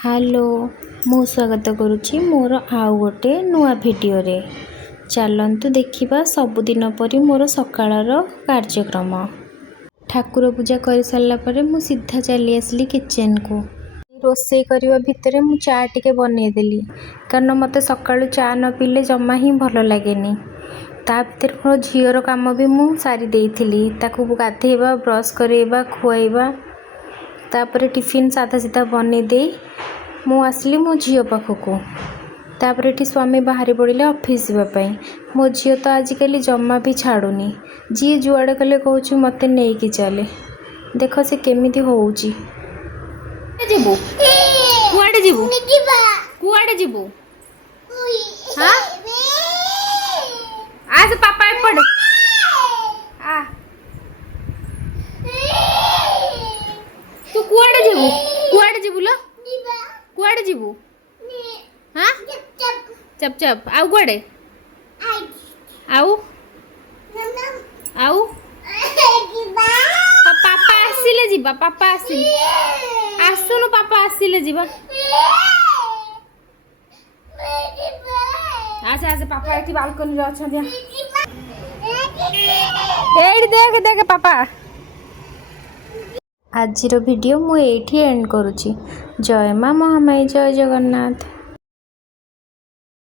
Hello मु स्वागत करुच्ची मोर आउ गोटे नुआ भिडियो रे। चलतु देखिबा सबुदिन परी मोर सकाळर कार्यक्रम। ठाकुर पूजा कर सारा पर मु सीधा चली आसली किचन को। रोषे करने भितर मु चा टिके बनईदेली कारण मत सकाळु चा न पीले जमा ही भल लगे। ता भर मोर झीर कम भी मु सारी देइथिली, ताकू गाधेबा ब्रश करेबा खुआइबा तापर टिफिन साधा सीधा बनी दे मु आसली मो झील पाखक। तापर ये स्वामी बाहरी पड़े ऑफिस जावाई। मो झील तो आजिकल जमा भी छाड़ुनी, जी जुआड़े कले कहूँ मत नहीं चले। देख से केमी होउची। जीवु कुआडे जीवु कुआडे जीवु हाँ आज पापा एपड़े आ तू कुआडे जीवु लो कुआडे जीवु हाँ चप चप आउ कुआडे आउ आउ पापा आसिले जीवा पापा आसिले आसुनु पापा आसिले जीवा आसे आसे पापा एठी बालकनी रे अछन दिया एठी देख देख पापा। आजिर वीडियो मु एठी एंड करुची। जय मां महामाई जय जगन्नाथ।